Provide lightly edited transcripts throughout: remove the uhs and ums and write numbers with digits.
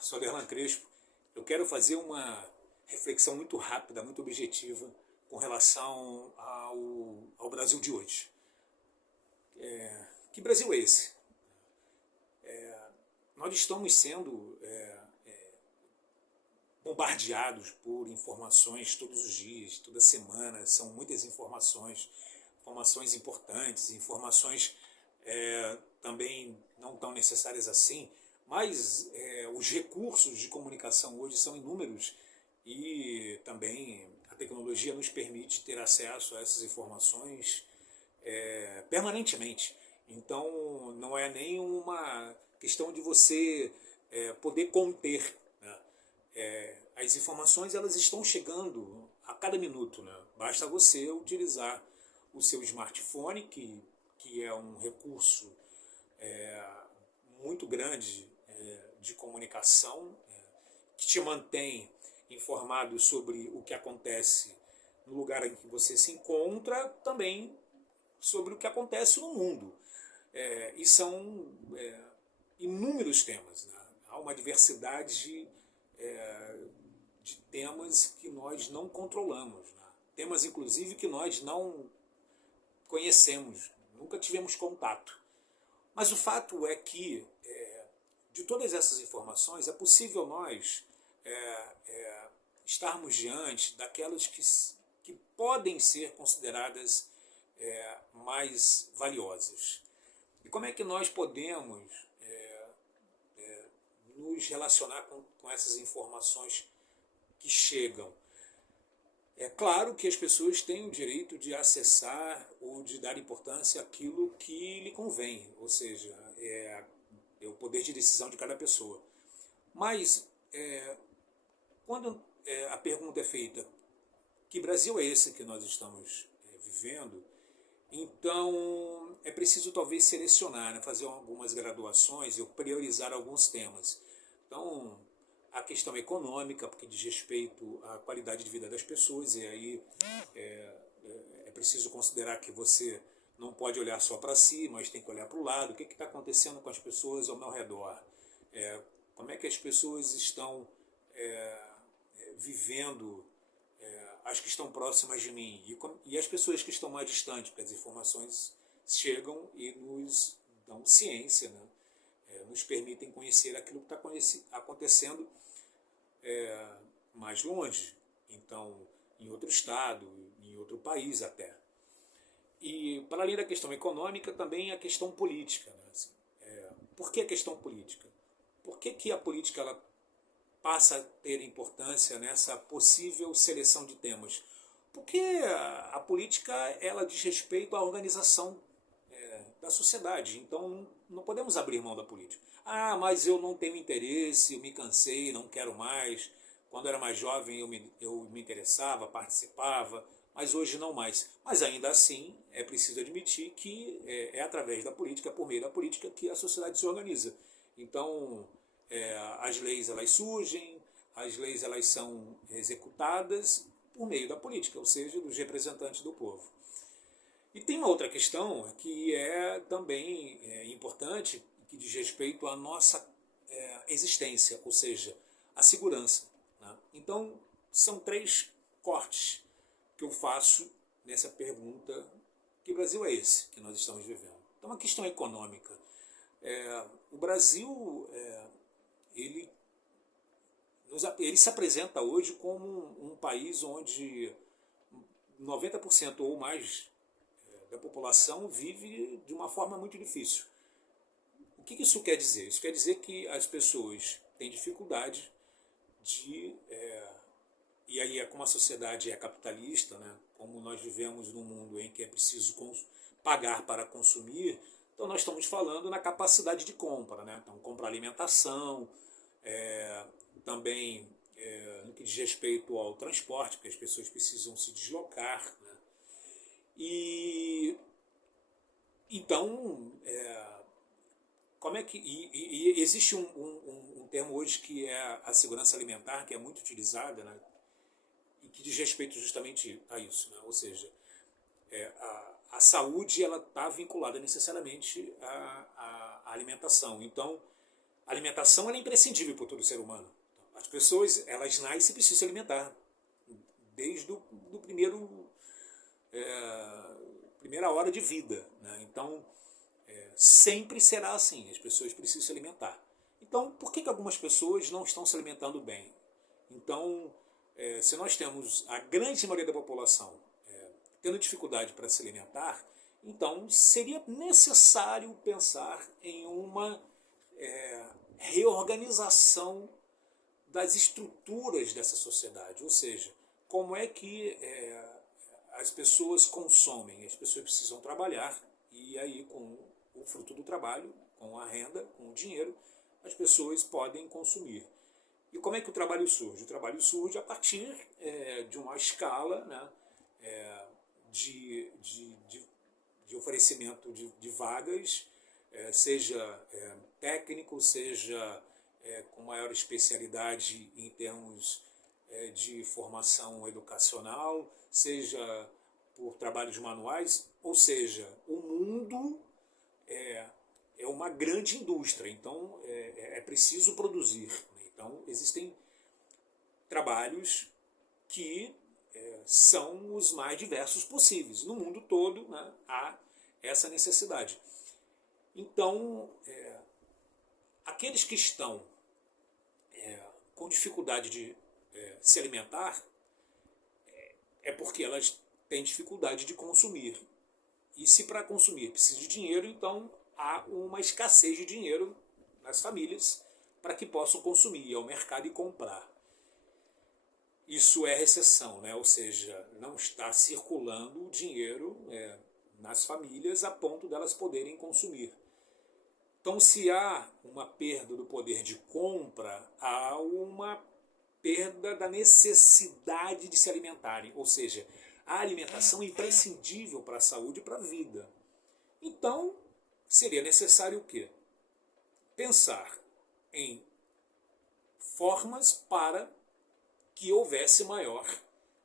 sou Aderlan Crespo. Eu quero fazer uma reflexão muito rápida, muito objetiva com relação ao Brasil de hoje. Que Brasil é esse? Nós estamos sendo bombardeados por informações todos os dias, toda semana. São muitas informações, informações importantes, informações também não tão necessárias assim, mas os recursos de comunicação hoje são inúmeros e também a tecnologia nos permite ter acesso a essas informações permanentemente. Então não é nem uma questão de você poder conter, né? As informações elas estão chegando a cada minuto, né? Basta você utilizar o seu smartphone, que é um recurso muito grande de comunicação, que te mantém informado sobre o que acontece no lugar em que você se encontra, também sobre o que acontece no mundo. E são inúmeros temas, né? Há uma diversidade de temas que nós não controlamos, né? Temas, inclusive, que nós não conhecemos, nunca tivemos contato. Mas o fato é que, de todas essas informações, é possível nós estarmos diante daquelas que podem ser consideradas mais valiosas. E como é que nós podemos nos relacionar com essas informações que chegam? É claro que as pessoas têm o direito de acessar ou de dar importância àquilo que lhe convém, ou seja, é o poder de decisão de cada pessoa. Mas, quando a pergunta é feita, que Brasil é esse que nós estamos vivendo? Então, é preciso talvez selecionar, né, fazer algumas graduações e priorizar alguns temas. Então, a questão econômica, porque diz respeito à qualidade de vida das pessoas, e aí é preciso considerar que você não pode olhar só para si, mas tem que olhar para o lado. O que está acontecendo com as pessoas ao meu redor? Como é que as pessoas estão vivendo, as que estão próximas de mim, e as pessoas que estão mais distantes, porque as informações chegam e nos dão ciência, né? Nos permitem conhecer aquilo que está acontecendo mais longe, então em outro estado, em outro país até. E para além da questão econômica, também a questão política, né? Assim, por que a questão política? Por que a política ela passa a ter importância nessa possível seleção de temas? Porque a política ela diz respeito à organização da sociedade, então não podemos abrir mão da política. Ah, mas eu não tenho interesse, eu me cansei, não quero mais. Quando era mais jovem eu me interessava, participava, mas hoje não mais. Mas ainda assim é preciso admitir que é através da política, por meio da política, que a sociedade se organiza. Então, as leis elas surgem, as leis elas são executadas por meio da política, ou seja, dos representantes do povo. E tem uma outra questão que é também importante, que diz respeito à nossa existência, ou seja, a segurança, né? Então, são três cortes que eu faço nessa pergunta: que Brasil é esse que nós estamos vivendo? Então, a questão econômica. O Brasil ele se apresenta hoje como um país onde 90% ou mais da população vive de uma forma muito difícil. O que isso quer dizer? Isso quer dizer que as pessoas têm dificuldade de... e aí, como a sociedade é capitalista, né, como nós vivemos num mundo em que é preciso pagar para consumir, então nós estamos falando na capacidade de compra, né? Então, comprar alimentação, também no que diz respeito ao transporte, porque as pessoas precisam se deslocar, né? E então, como é que e existe um termo hoje que é a segurança alimentar, que é muito utilizada, né? E que diz respeito justamente a isso, né? Ou seja, a saúde ela está vinculada necessariamente à alimentação. Então, A alimentação ela é imprescindível para todo ser humano. As pessoas, elas nascem e precisam se alimentar. Desde do primeira hora de vida. Né? Então, sempre será assim. As pessoas precisam se alimentar. Então, por que algumas pessoas não estão se alimentando bem? Então, se nós temos a grande maioria da população tendo dificuldade para se alimentar, então seria necessário pensar em uma reorganização das estruturas dessa sociedade, ou seja, como é que as pessoas consomem. As pessoas precisam trabalhar e aí com o fruto do trabalho, com a renda, com o dinheiro, as pessoas podem consumir. E como é que o trabalho surge? O trabalho surge a partir de uma escala, né, de oferecimento de vagas, seja técnico, seja com maior especialidade em termos de formação educacional, seja por trabalhos manuais, ou seja, o mundo é uma grande indústria, então é preciso produzir. Então existem trabalhos que são os mais diversos possíveis. No mundo todo, né, há essa necessidade. Então, aqueles que estão com dificuldade de se alimentar é porque elas têm dificuldade de consumir. E se para consumir precisa de dinheiro, então há uma escassez de dinheiro nas famílias para que possam consumir, ir ao mercado e comprar. Isso é recessão, né? Ou seja, não está circulando o dinheiro nas famílias a ponto delas poderem consumir. Então, se há uma perda do poder de compra, há uma perda da necessidade de se alimentarem. Ou seja, a alimentação é imprescindível para a saúde e para a vida. Então, seria necessário o quê? Pensar em formas para que houvesse maior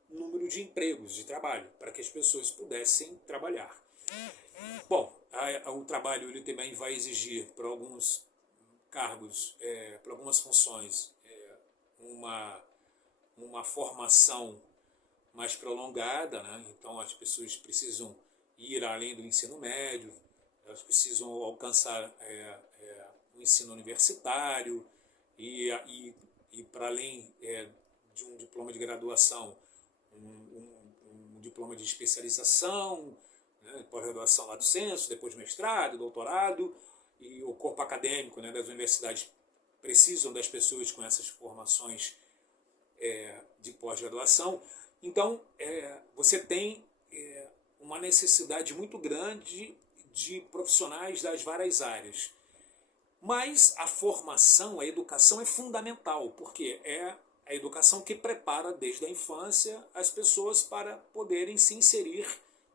número de empregos, de trabalho, para que as pessoas pudessem trabalhar. Bom, o trabalho ele também vai exigir para alguns cargos, para algumas funções, uma formação mais prolongada, né? Então as pessoas precisam ir além do ensino médio, elas precisam alcançar o ensino universitário e para além de um diploma de graduação, um diploma de especialização, né, pós-graduação lato sensu, depois mestrado, doutorado, e o corpo acadêmico, né, das universidades precisam das pessoas com essas formações de pós-graduação. Então, você tem uma necessidade muito grande de profissionais das várias áreas. Mas a formação, a educação é fundamental, porque é a educação que prepara desde a infância as pessoas para poderem se inserir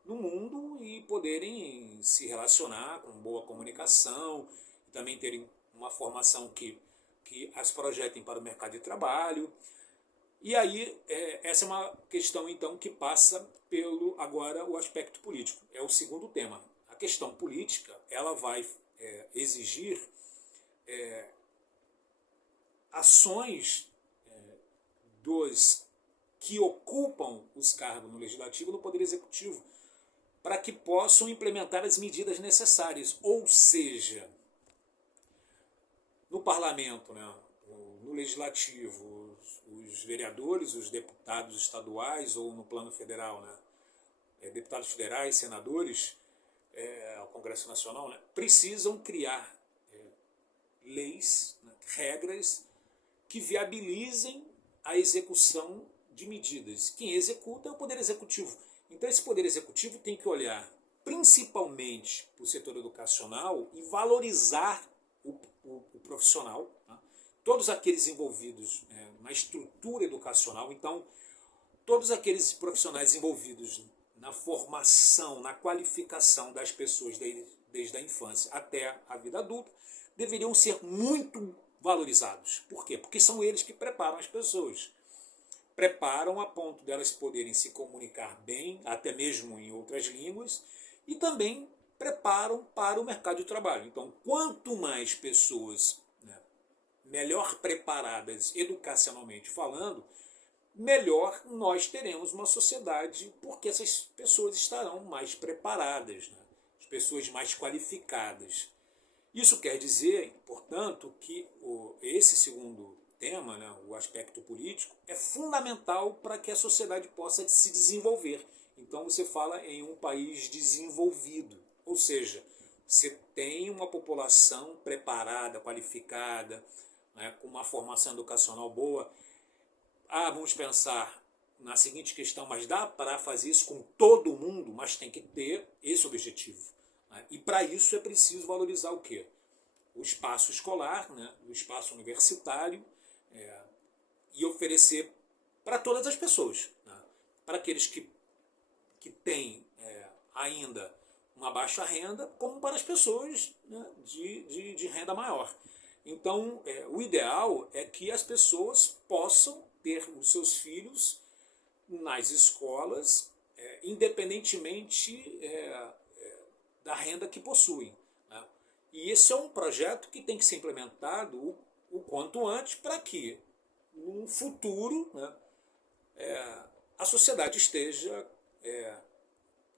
no mundo e poderem se relacionar com boa comunicação, e também terem uma formação que as projetem para o mercado de trabalho. E aí, essa é uma questão, então, que passa pelo, agora, o aspecto político. É o segundo tema. A questão política, ela vai exigir ações dos que ocupam os cargos no Legislativo e no Poder Executivo, para que possam implementar as medidas necessárias. Ou seja, no Parlamento, né, no Legislativo, os vereadores, os deputados estaduais ou no plano federal, né, deputados federais, senadores, ao Congresso Nacional, né, precisam criar leis, né, regras que viabilizem a execução de medidas. Quem executa é o Poder Executivo. Então esse Poder Executivo tem que olhar principalmente para o setor educacional e valorizar o profissional, tá? Todos aqueles envolvidos na estrutura educacional. Então, todos aqueles profissionais envolvidos na formação, na qualificação das pessoas desde a infância até a vida adulta, deveriam ser muito valorizados. Por quê? Porque são eles que preparam as pessoas. Preparam a ponto delas poderem se comunicar bem, até mesmo em outras línguas, e também preparam para o mercado de trabalho. Então, quanto mais pessoas, né, melhor preparadas educacionalmente falando, melhor nós teremos uma sociedade, porque essas pessoas estarão mais preparadas, né? As pessoas mais qualificadas. Isso quer dizer, portanto, que esse segundo tema, né, o aspecto político, é fundamental para que a sociedade possa se desenvolver. Então você fala em um país desenvolvido, ou seja, você tem uma população preparada, qualificada, né, com uma formação educacional boa. Vamos pensar na seguinte questão, mas dá para fazer isso com todo mundo, mas tem que ter esse objetivo. Né? E para isso é preciso valorizar o quê? O espaço escolar, né? O espaço universitário, e oferecer para todas as pessoas. Né? Para aqueles que têm ainda uma baixa renda, como para as pessoas, né, de renda maior. Então, o ideal é que as pessoas possam ter os seus filhos nas escolas, independentemente da renda que possuem. Né? E esse é um projeto que tem que ser implementado o quanto antes para que, no futuro, né, a sociedade esteja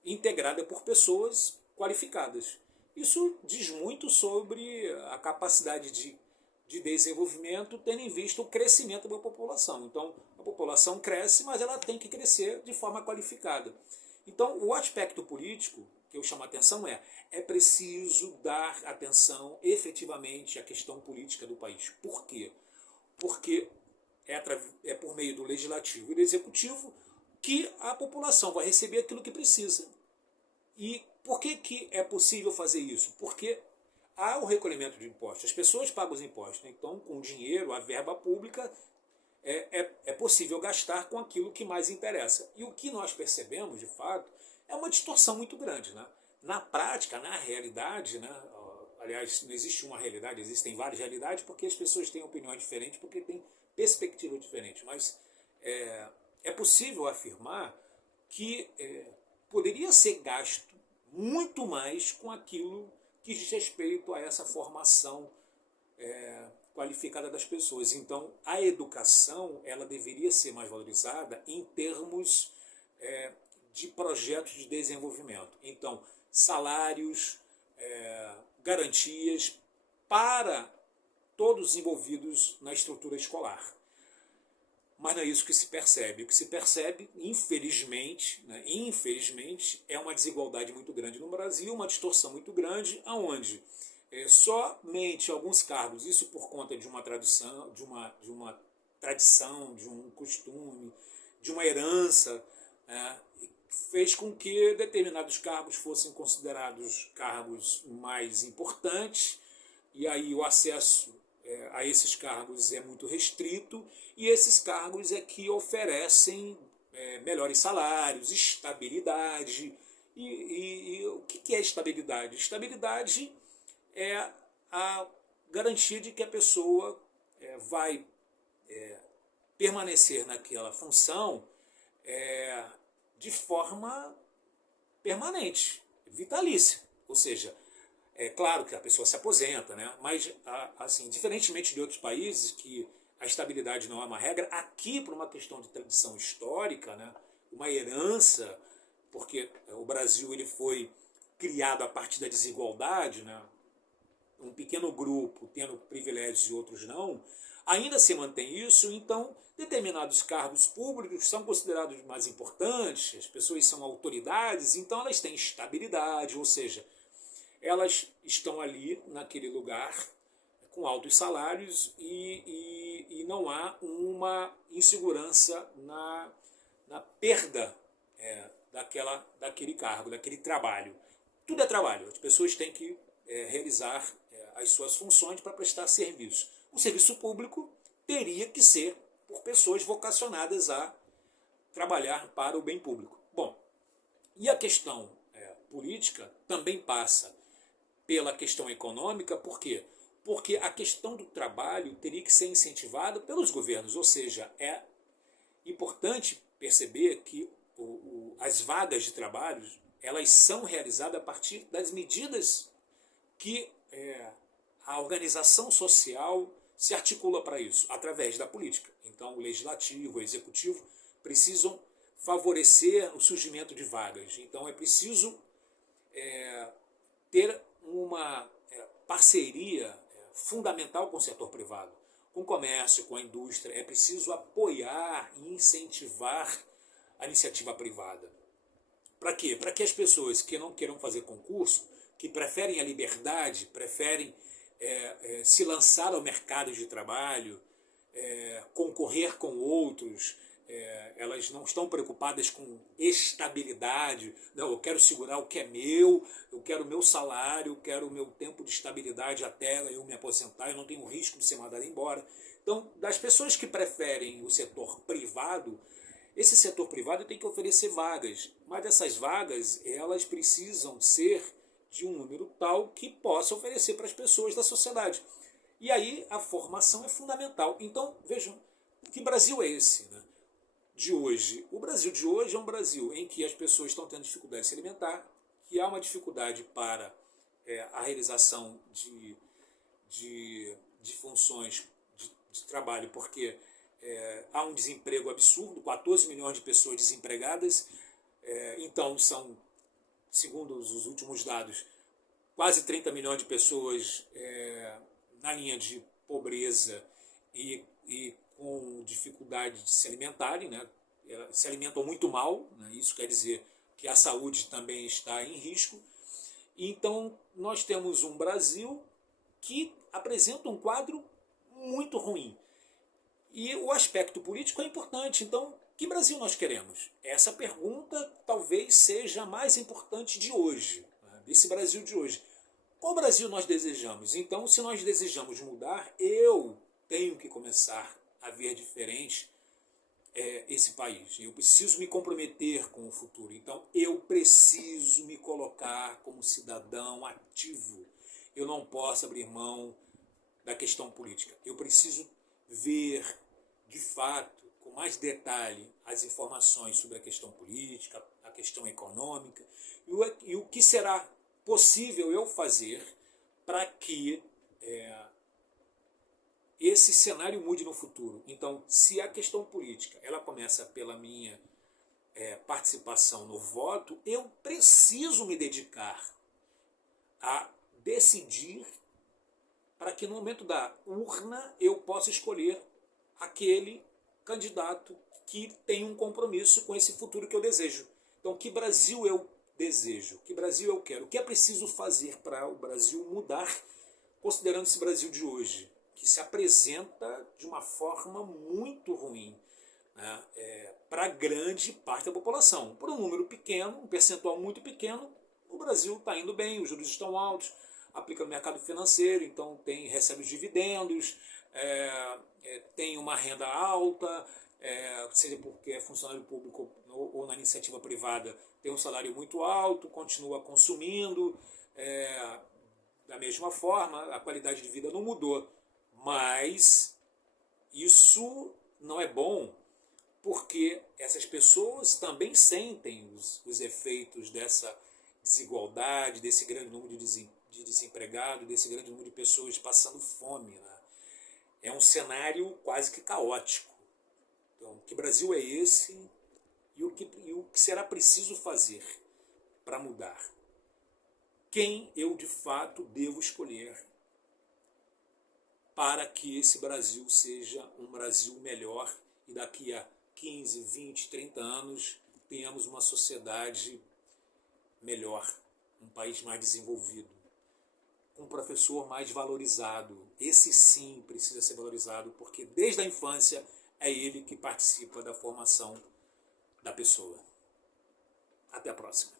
integrada por pessoas qualificadas. Isso diz muito sobre a capacidade de desenvolvimento, tendo em vista o crescimento da população. Então, a população cresce, mas ela tem que crescer de forma qualificada. Então, o aspecto político que eu chamo a atenção é preciso dar atenção efetivamente à questão política do país. Por quê? Porque é por meio do legislativo e do executivo que a população vai receber aquilo que precisa. E por que é possível fazer isso? Porque há o recolhimento de impostos, as pessoas pagam os impostos, então com o dinheiro, a verba pública, é possível gastar com aquilo que mais interessa. E o que nós percebemos, de fato, é uma distorção muito grande. Né? Na prática, na realidade, né? Aliás, não existe uma realidade, existem várias realidades, porque as pessoas têm opiniões diferentes, porque têm perspectivas diferentes. Mas é possível afirmar que poderia ser gasto muito mais com aquilo que diz respeito a essa formação qualificada das pessoas. Então, a educação ela deveria ser mais valorizada em termos de projetos de desenvolvimento. Então, salários, garantias para todos os envolvidos na estrutura escolar. Mas não é isso que se percebe. O que se percebe, infelizmente, né, é uma desigualdade muito grande no Brasil, uma distorção muito grande, aonde somente alguns cargos, isso por conta de uma tradição, de um costume, de uma herança, né, fez com que determinados cargos fossem considerados cargos mais importantes, e aí o acesso a esses cargos é muito restrito, e esses cargos é que oferecem melhores salários, estabilidade. E o que é estabilidade? Estabilidade é a garantia de que a pessoa vai permanecer naquela função de forma permanente, vitalícia. Ou seja, é claro que a pessoa se aposenta, né? Mas, assim, diferentemente de outros países que a estabilidade não é uma regra, aqui, por uma questão de tradição histórica, né? Uma herança, porque o Brasil ele foi criado a partir da desigualdade, né? Um pequeno grupo tendo privilégios e outros não, ainda se mantém isso, então determinados cargos públicos são considerados mais importantes, as pessoas são autoridades, então elas têm estabilidade, ou seja, elas estão ali naquele lugar com altos salários e não há uma insegurança na perda daquele cargo, daquele trabalho. Tudo é trabalho, as pessoas têm que realizar as suas funções para prestar serviço. O serviço público teria que ser por pessoas vocacionadas a trabalhar para o bem público. Bom, e a questão política também passa pela questão econômica, por quê? Porque a questão do trabalho teria que ser incentivada pelos governos, ou seja, é importante perceber que as vagas de trabalho elas são realizadas a partir das medidas que a organização social se articula para isso? Através da política. Então, o legislativo, o executivo precisam favorecer o surgimento de vagas. Então, é preciso ter uma parceria fundamental com o setor privado, com o comércio, com a indústria. É preciso apoiar e incentivar a iniciativa privada. Para quê? Para que as pessoas que não queiram fazer concurso, que preferem a liberdade, preferem se lançar ao mercado de trabalho, concorrer com outros, elas não estão preocupadas com estabilidade. Não, eu quero segurar o que é meu, eu quero o meu salário, eu quero o meu tempo de estabilidade até eu me aposentar, eu não tenho risco de ser mandado embora. Então, das pessoas que preferem o setor privado, esse setor privado tem que oferecer vagas, mas essas vagas elas precisam ser de um número tal que possa oferecer para as pessoas da sociedade. E aí a formação é fundamental. Então, vejam, que Brasil é esse, né? De hoje. O Brasil de hoje é um Brasil em que as pessoas estão tendo dificuldade de se alimentar, que há uma dificuldade para a realização de funções de trabalho, porque há um desemprego absurdo, 14 milhões de pessoas desempregadas, então são, segundo os últimos dados, quase 30 milhões de pessoas na linha de pobreza e com dificuldade de se alimentarem, né? Se alimentam muito mal, né? Isso quer dizer que a saúde também está em risco. Então, nós temos um Brasil que apresenta um quadro muito ruim. E o aspecto político é importante. Então, que Brasil nós queremos? Essa pergunta talvez seja a mais importante de hoje, né? Desse Brasil de hoje. Qual Brasil nós desejamos? Então, se nós desejamos mudar, eu tenho que começar a ver diferente esse país. Eu preciso me comprometer com o futuro. Então, eu preciso me colocar como cidadão ativo. Eu não posso abrir mão da questão política. Eu preciso ver, de fato, com mais detalhe, as informações sobre a questão política, a questão econômica, e o que será possível eu fazer para que esse cenário mude no futuro. Então, se a questão política ela começa pela minha participação no voto, eu preciso me dedicar a decidir para que no momento da urna eu possa escolher aquele candidato que tem um compromisso com esse futuro que eu desejo. Então, que Brasil eu desejo? Que Brasil eu quero? O que é preciso fazer para o Brasil mudar, considerando esse Brasil de hoje, que se apresenta de uma forma muito ruim, né, para grande parte da população. Por um número pequeno, um percentual muito pequeno, o Brasil está indo bem, os juros estão altos, aplica no mercado financeiro, então recebe os dividendos, tem uma renda alta, seja porque é funcionário público ou na iniciativa privada, tem um salário muito alto, continua consumindo, da mesma forma, a qualidade de vida não mudou. Mas isso não é bom, porque essas pessoas também sentem os efeitos dessa desigualdade, desse grande número de desempregados, desse grande número de pessoas passando fome, né? É um cenário quase que caótico. Então, que Brasil é esse e o que será preciso fazer para mudar? Quem eu de fato devo escolher para que esse Brasil seja um Brasil melhor e daqui a 15, 20, 30 anos tenhamos uma sociedade melhor, um país mais desenvolvido, um professor mais valorizado. Esse sim precisa ser valorizado, porque desde a infância é ele que participa da formação da pessoa. Até a próxima.